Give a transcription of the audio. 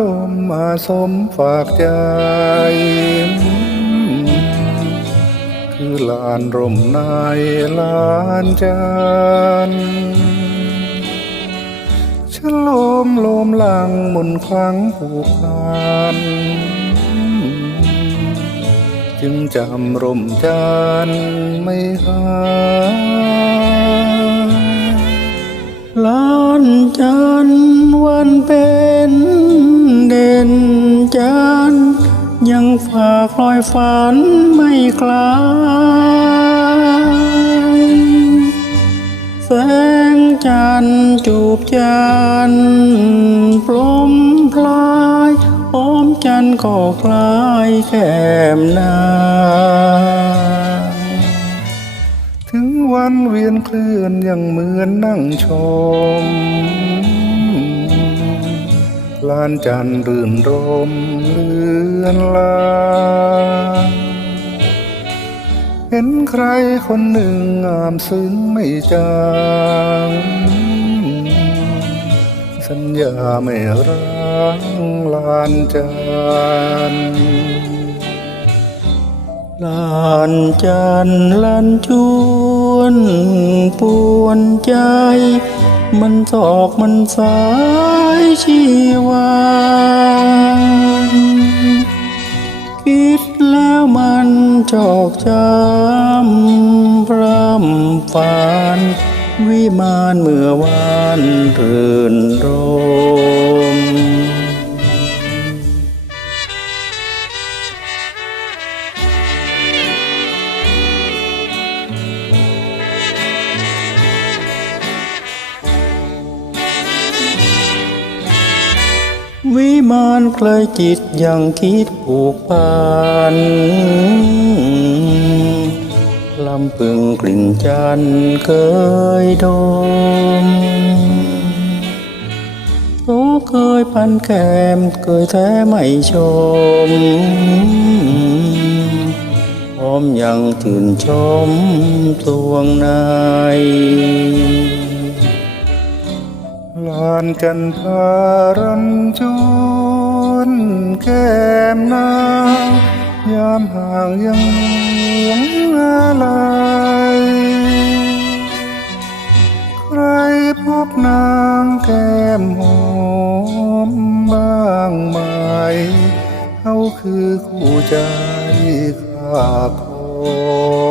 ลมมาสมฝากใจ คือลานร่มนายลานจันทร์ฉลมลมลังมุนคลังผูกพัน จึงจำร่มจันไม่หาลานจัน จันยังฝากรอยฝันไม่คลายแสงจันจูบจันทร์ปลมพลายอมจันก็คล้ายแก้มนางถึงวันเวียนเคลื่อนยังเหมือนนั่งชม ลานจันทร์รื่นรมเลือนลางเห็นใครคนหนึ่งงามซึ้งไม่จาง สัญญาไม่ร้างลานจันทร์ลานจันทร์ลันจวนปวนใจ มันตอกมันสายชีวาคิดแล้วมันจอกจำพรำฝัน วิมานเมื่อวานเรื่นรม วิมานใครจิตยังคิดผูกพันลำพึงกลิ่นจันเคยดมโตเคยพันแกมเคยแท้ไม่ชมพร้อมยังชื่นชมสวงในลานจันทารันจวนแก้มนางยามห่างยังหวงอะไรใครพบนางแก้มหอมบ้างไหมเขาคือคู่ใจข้าคอ